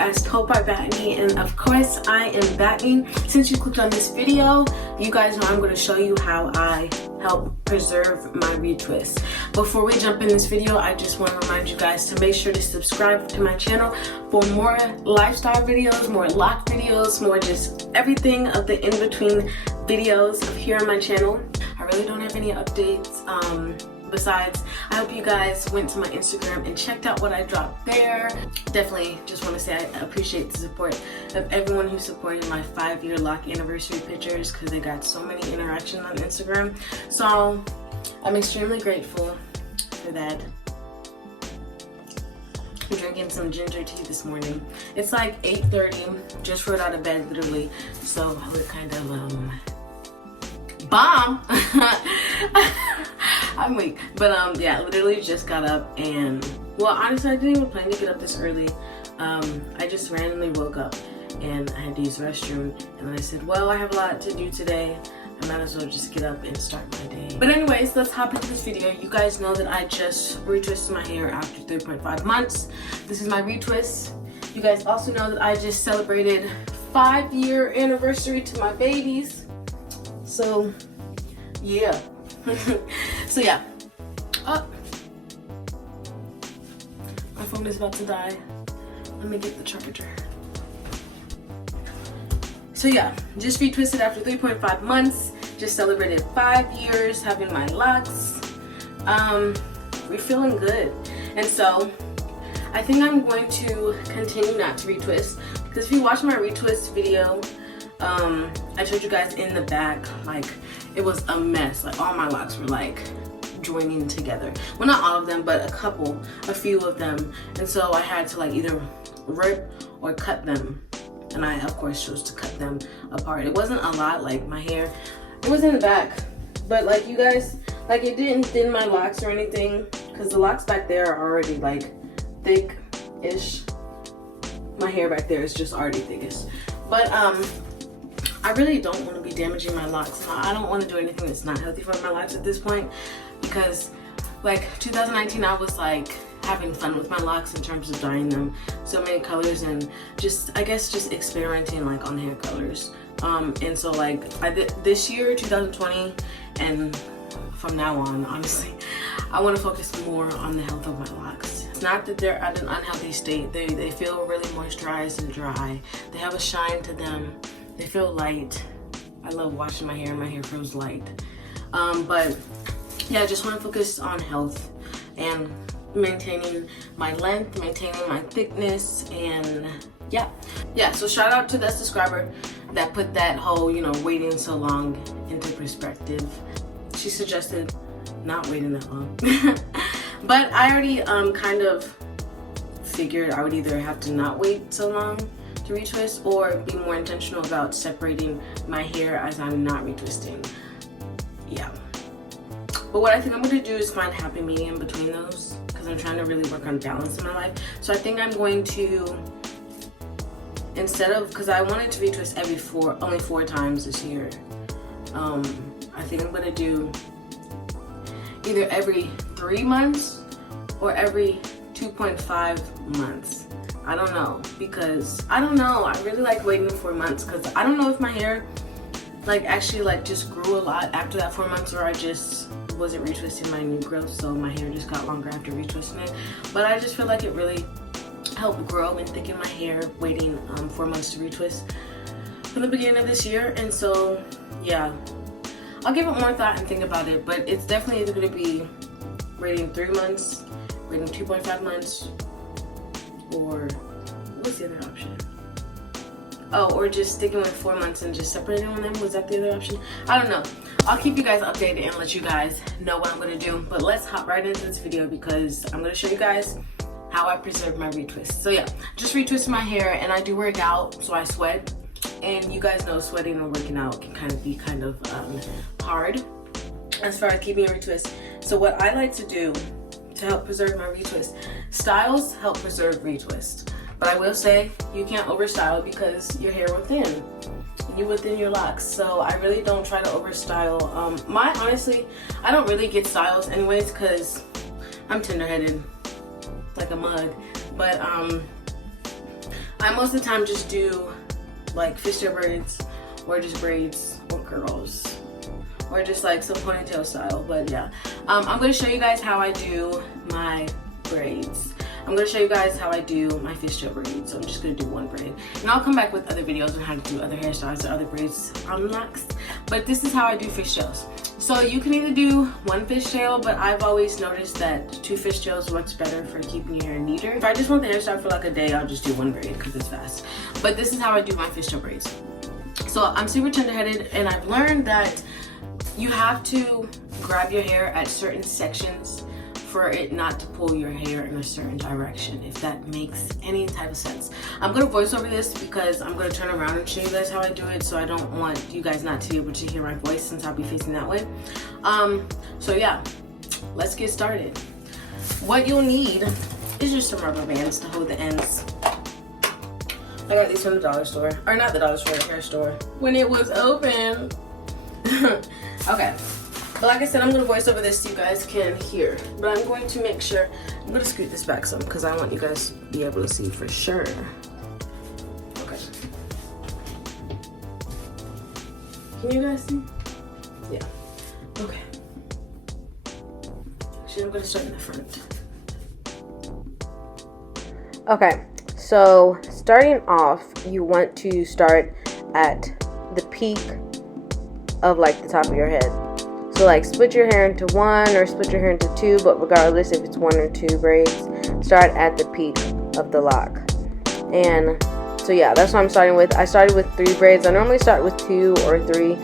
as Told by Batty, and of course I am Batty. Since you clicked on this video, you guys know I'm going to show you how I help preserve my retwists. Before we jump in this video, I just want to remind you guys to make sure to subscribe to my channel for more lifestyle videos, more lock videos, more just everything of the in-between videos here on my channel. I really don't have any updates. Besides, I hope you guys went to my Instagram and checked out what I dropped there. Definitely just want to say I appreciate the support of everyone who supported my 5-year lock anniversary pictures, because they got so many interactions on Instagram. So I'm extremely grateful for that. I'm drinking some ginger tea this morning. It's like 8:30, just rolled out of bed literally. So I look kind of bomb. I'm weak, but yeah, literally just got up, and well, honestly I didn't even plan to get up this early. I just randomly woke up and I had to use the restroom, and then I said, well, I have a lot to do today, I might as well just get up and start my day. But anyways, let's hop into this video. You guys know that I just retwisted my hair after 3.5 months. This is my retwist. You guys also know that I just celebrated 5-year anniversary to my babies. So yeah. So yeah. Oh, my phone is about to die. Let me get the charger. So yeah, just retwisted after 3.5 months. Just celebrated 5 years having my locks. We're feeling good. And so I think I'm going to continue not to retwist, because if you watch my retwist video, I showed you guys in the back, like it was a mess. Like all my locks were like joining together. Well, not all of them, but a few of them. And so I had to like either rip or cut them. And I of course chose to cut them apart. It wasn't a lot, like my hair, it was in the back. But like you guys, like it didn't thin my locks or anything, because the locks back there are already like thick-ish. My hair back there is just already thickest. But I really don't want to be damaging my locks. I don't want to do anything that's not healthy for my locks at this point, because like 2019 I was like having fun with my locks in terms of dyeing them so many colors, and just I guess just experimenting like on hair colors. And so like this year 2020 and from now on, honestly, I want to focus more on the health of my locks. It's not that they're at an unhealthy state. They feel really moisturized and dry. They have a shine to them. They feel light. I love washing my hair. My hair feels light. But yeah, I just want to focus on health and maintaining my length, maintaining my thickness, and yeah. So shout out to that subscriber that put that whole, you know, waiting so long into perspective. She suggested not waiting that long. But I already kind of figured I would either have to not wait so long to retwist, or be more intentional about separating my hair as I'm not retwisting. Yeah. But what I think I'm going to do is find a happy medium between those, because I'm trying to really work on balance in my life. So I think I'm going to, instead of, because I wanted to retwist only 4 times this year, I think I'm going to do either every 3 months or every 2.5 months. I don't know, because I don't know, I really like waiting 4 months, because I don't know if my hair like actually like just grew a lot after that 4 months, or I just wasn't retwisting my new growth, so my hair just got longer after retwisting it. But I just feel like it really helped grow and thicken my hair waiting 4 months to retwist from the beginning of this year. And so yeah, I'll give it more thought and think about it, but it's definitely either going to be waiting 3 months, waiting 2.5 months, or what's the other option? Oh, or just sticking with 4 months and just separating them. Was that the other option? I don't know. I'll keep you guys updated and let you guys know what I'm going to do. But let's hop right into this video, because I'm going to show you guys how I preserve my retwist. So yeah, just retwist my hair, and I do work out, so I sweat. And you guys know sweating and working out can kind of be hard as far as keeping a retwist. So what I like to do to help preserve my retwist, styles help preserve retwist. But I will say, you can't overstyle, because your hair will thin. You will thin your locks. So I really don't try to overstyle. Honestly, I don't really get styles anyways, because I'm tender-headed like a mug. But I most of the time just do like fishtail braids or just braids or curls or just like some ponytail style. But yeah, I'm going to show you guys how I do my braids. I'm going to show you guys how I do my fishtail braids. So I'm just going to do one braid, and I'll come back with other videos on how to do other hairstyles or other braids on locks. But this is how I do fishtails. So you can either do one fishtail, but I've always noticed that 2 fishtails works better for keeping your hair neater. If I just want the hairstyle for like a day, I'll just do one braid because it's fast. But this is how I do my fishtail braids. So I'm super tender-headed, and I've learned that you have to grab your hair at certain sections for it not to pull your hair in a certain direction, if that makes any type of sense. I'm gonna voice over this because I'm gonna turn around and show you guys how I do it, so I don't want you guys not to be able to hear my voice since I'll be facing that way. So yeah, let's get started. What you'll need is just some rubber bands to hold the ends. I got these from the dollar store, or not the dollar store, the hair store, when it was open. Okay. But like I said, I'm going to voice over this so you guys can hear. But I'm going to make sure, I'm going to scoot this back some because I want you guys to be able to see for sure. Okay. Can you guys see? Yeah. Okay. Actually, I'm going to start in the front. Okay. So starting off, you want to start at the peak of like the top of your head. So like split your hair into 1 or split your hair into 2, but regardless if it's 1 or 2 braids, start at the peak of the lock. And so yeah, that's what I'm starting with. I started with 3 braids. I normally start with 2 or 3.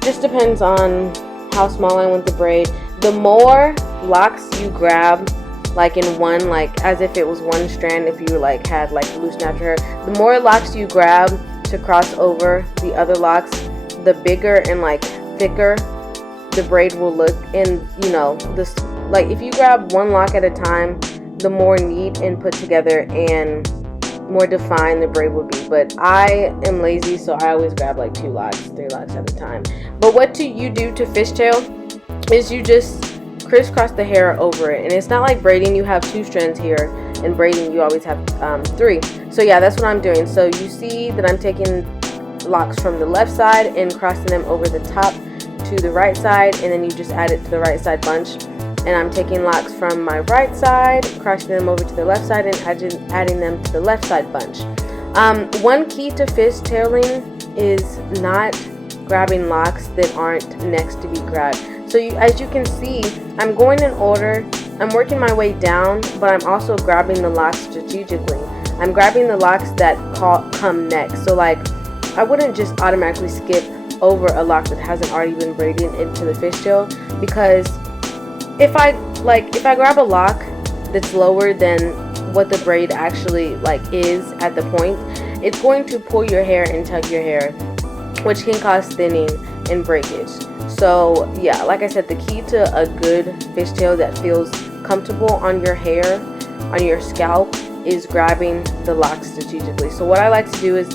Just depends on how small I want the braid. The more locks you grab, like in one, like as if it was one strand, if you like had like loose natural hair, the more locks you grab to cross over the other locks, the bigger and like thicker the braid will look. And you know, this, like if you grab one lock at a time, the more neat and put together and more defined the braid will be. But I am lazy, so I always grab like 2 locks, 3 locks at a time. But what you do to fishtail is you just crisscross the hair over it, and it's not like braiding you have 2 strands here, and braiding you always have 3. So yeah, that's what I'm doing. So you see that I'm taking locks from the left side and crossing them over the top to the right side, and then you just add it to the right side bunch. And I'm taking locks from my right side, crossing them over to the left side, and adding them to the left side bunch. One key to fishtailing is not grabbing locks that aren't next to be grabbed. So as you can see, I'm going in order. I'm working my way down, but I'm also grabbing the locks strategically. I'm grabbing the locks that come next. So like, I wouldn't just automatically skip over a lock that hasn't already been braided into the fishtail, because if I grab a lock that's lower than what the braid actually like is at the point, it's going to pull your hair and tug your hair, which can cause thinning and breakage. So yeah, like I said, the key to a good fishtail that feels comfortable on your hair, on your scalp, is grabbing the locks strategically. So what I like to do is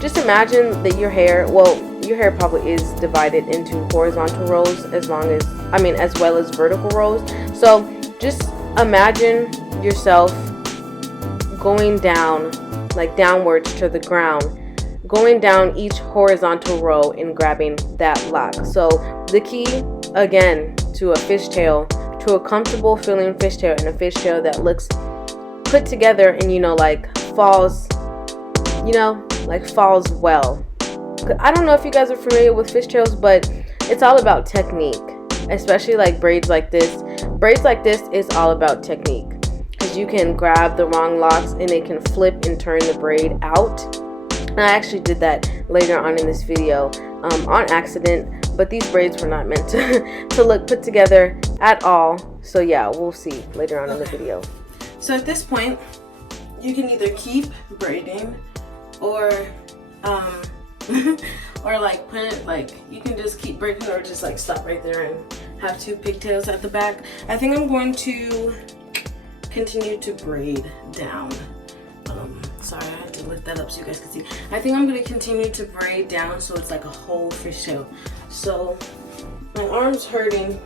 just imagine that your hair, well, your hair probably is divided into horizontal rows as well as vertical rows. So just imagine yourself going down, like downwards to the ground, going down each horizontal row and grabbing that lock. So the key, again, to a fishtail, to a comfortable feeling fishtail, and a fishtail that looks put together and, you know, like falls, you know, like falls well. I don't know if you guys are familiar with fishtails, but it's all about technique, especially like braids like this. Braids like this is all about technique, because you can grab the wrong locks and it can flip and turn the braid out. And I actually did that later on in this video on accident, but these braids were not meant to look put together at all. So yeah, we'll see later on in the video. So at this point, you can either keep braiding or or like put it, like you can just keep braiding or just like stop right there and have 2 pigtails at the back. I think I'm going to continue to braid down. Sorry, I have to lift that up so you guys can see. I think I'm going to continue to braid down so it's like a whole fishtail. So my arm's hurting.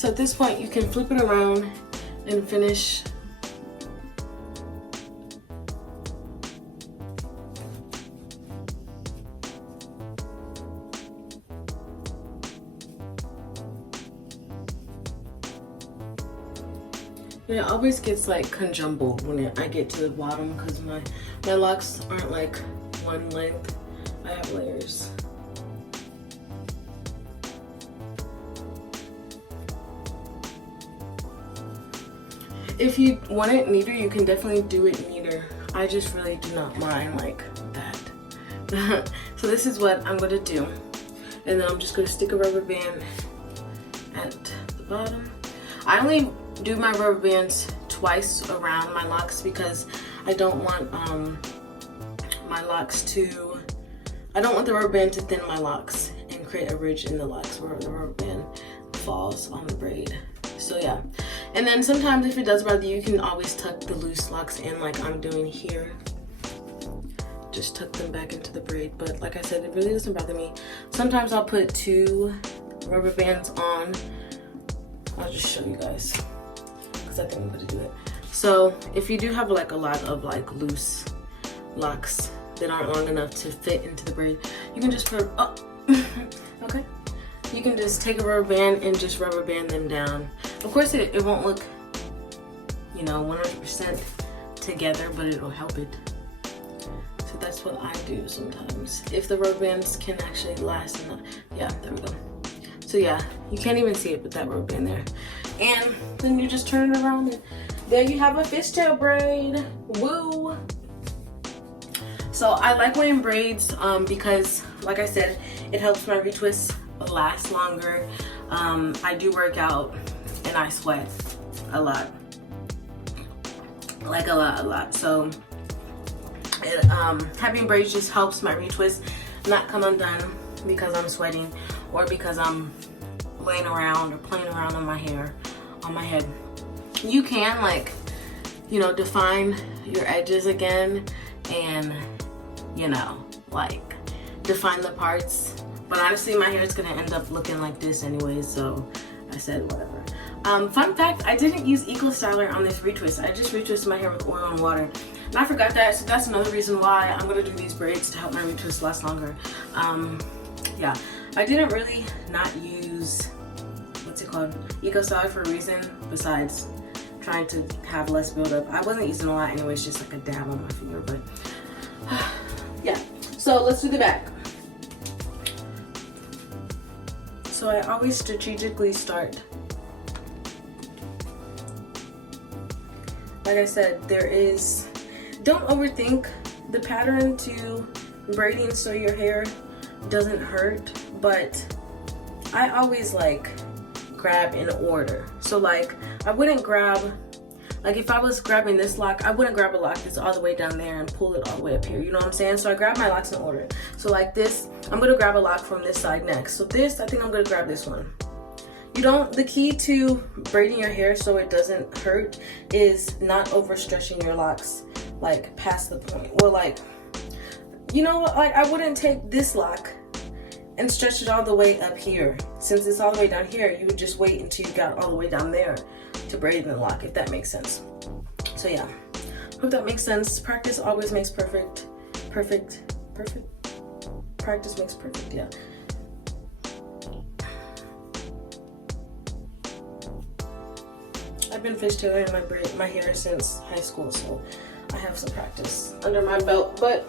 So at this point, you can flip it around and finish. It always gets like conjumbled when I get to the bottom because my locks aren't like one length. I have layers. If you want it neater, you can definitely do it neater. I just really do not mind like that. So this is what I'm gonna do. And then I'm just gonna stick a rubber band at the bottom. I only do my rubber bands twice around my locks because I don't want my locks to, I don't want the rubber band to thin my locks and create a ridge in the locks where the rubber band falls on the braid. So yeah, and then sometimes if it does bother you, you can always tuck the loose locks in like I'm doing here. Just tuck them back into the braid, but like I said, it really doesn't bother me. Sometimes I'll put 2 rubber bands on. I'll just show you guys because I think I'm gonna do it. So if you do have like a lot of like loose locks that aren't long enough to fit into the braid, you can just put, oh, okay. You can just take a rubber band and just rubber band them down. Of course it won't look, you know, 100% together, but it'll help it. So that's what I do sometimes. If the rubber bands can actually last enough. Yeah, there we go. So yeah, you can't even see it with that rubber band there. And then you just turn it around and there you have a fishtail braid. Woo! So I like wearing braids because, like I said, it helps my retwists last longer. I do work out and I sweat a lot. Like a lot. So having braids just helps my retwist not come undone because I'm sweating or because I'm laying around or playing around on my hair, on my head. You can, like, you know, define your edges again and, you know, like define the parts. But honestly, my hair is gonna end up looking like this anyway, so I said whatever. Fun fact, I didn't use Eco Styler on this retwist. I just retwisted my hair with oil and water. And I forgot that, so that's another reason why I'm gonna do these braids to help my retwist last longer. Yeah, I didn't really not use, what's it called, Eco Styler for a reason besides trying to have less buildup. I wasn't using a lot anyway, it's just like a dab on my finger, but yeah. So let's do the back. So I always strategically start. Like I said, don't overthink the pattern to braiding so your hair doesn't hurt, but I always like grab in order. So like I wouldn't grab, like if I was grabbing this lock, I wouldn't grab a lock that's all the way down there and pull it all the way up here, you know what I'm saying? So I grab my locks in order. So like this, I'm gonna grab a lock from this side next. So this, I think I'm gonna grab this one. The key to braiding your hair so it doesn't hurt is not overstretching your locks like past the point. Or like, you know what, like I wouldn't take this lock and stretch it all the way up here. Since it's all the way down here, you would just wait until you got all the way down there to braid the lock, if that makes sense. So yeah, hope that makes sense. Practice always makes perfect. Practice makes perfect, yeah. I've been fishtailing my hair since high school, so I have some practice under my belt, but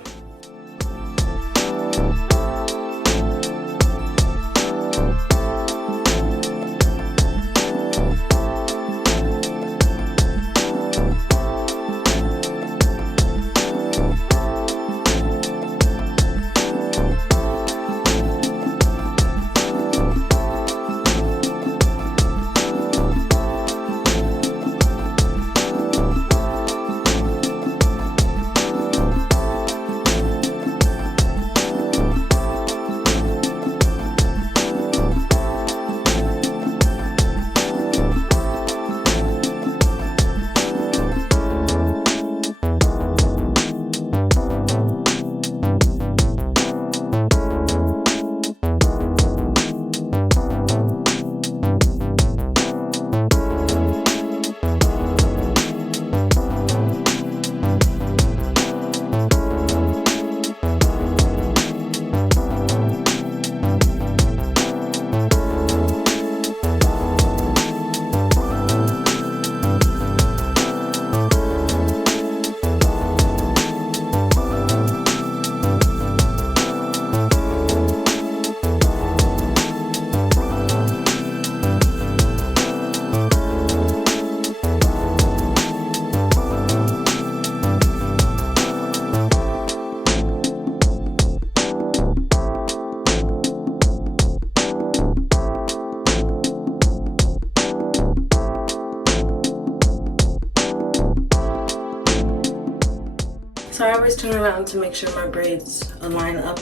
always turn around to make sure my braids align up.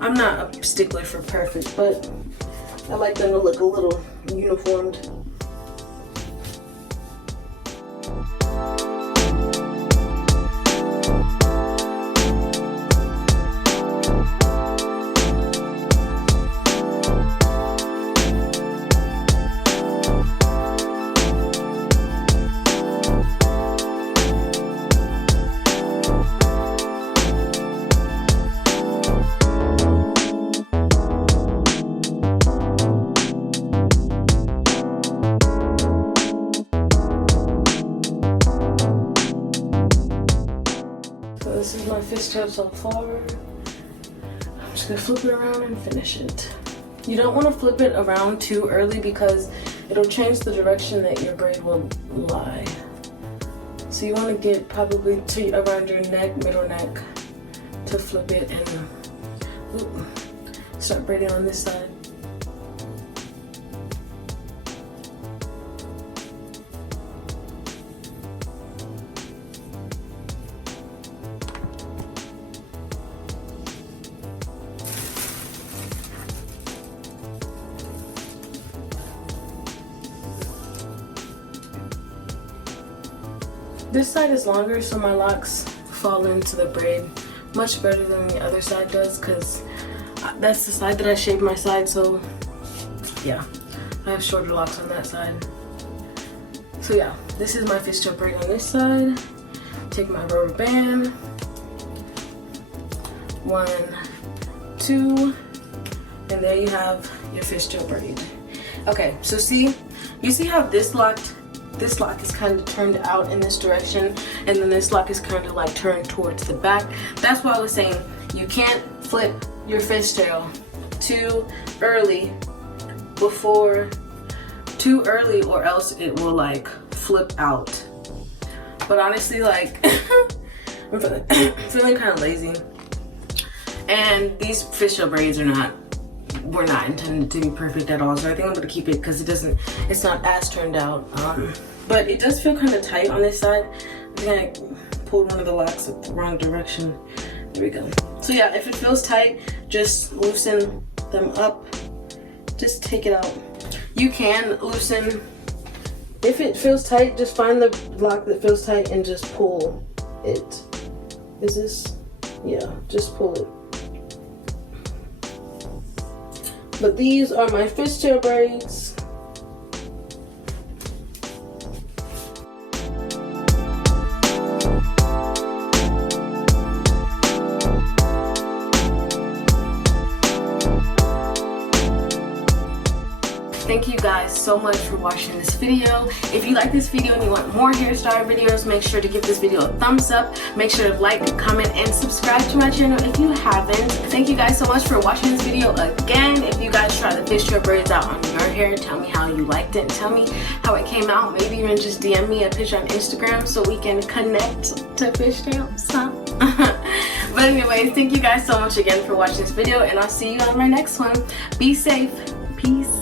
I'm not a stickler for perfect, but I like them to look a little uniformed. This is my fishtail so far. I'm just gonna flip it around and finish it. You don't want to flip it around too early because it'll change the direction that your braid will lie. So you want to get probably to around your neck, middle neck, to flip it and start braiding on this side. This side is longer, so my locks fall into the braid much better than the other side does, because that's the side that I shaved my side, so yeah, I have shorter locks on that side. So yeah, this is my fishtail braid on this side. Take my rubber band, 1, 2, and there you have your fishtail braid. Okay, so you see how this lock is kind of turned out in this direction, and then this lock is kind of like turned towards the back. That's why I was saying you can't flip your fishtail too early or else it will like flip out. But honestly, like I'm feeling kind of lazy, and these fishtail braids were not intended to be perfect at all, so I think I'm gonna keep it because it's not as turned out. But it does feel kind of tight on this side. I think I pulled one of the locks in the wrong direction. There we go. So yeah, if it feels tight, just loosen them up. Just take it out. You can loosen. If it feels tight, just find the lock that feels tight and just pull it. Is this? Yeah, just pull it. But these are my fishtail braids. Thank you guys so much for watching this video. If you like this video and you want more hairstyle videos, make sure to give this video a thumbs up. Make sure to like, comment, and subscribe to my channel if you haven't. Thank you guys so much for watching this video again. If you guys try the fishtail braids out on your hair, tell me how you liked it and tell me how it came out. Maybe even just DM me a picture on Instagram so we can connect to fishtails. But anyways, thank you guys so much again for watching this video, and I'll see you on my next one. Be safe. Peace.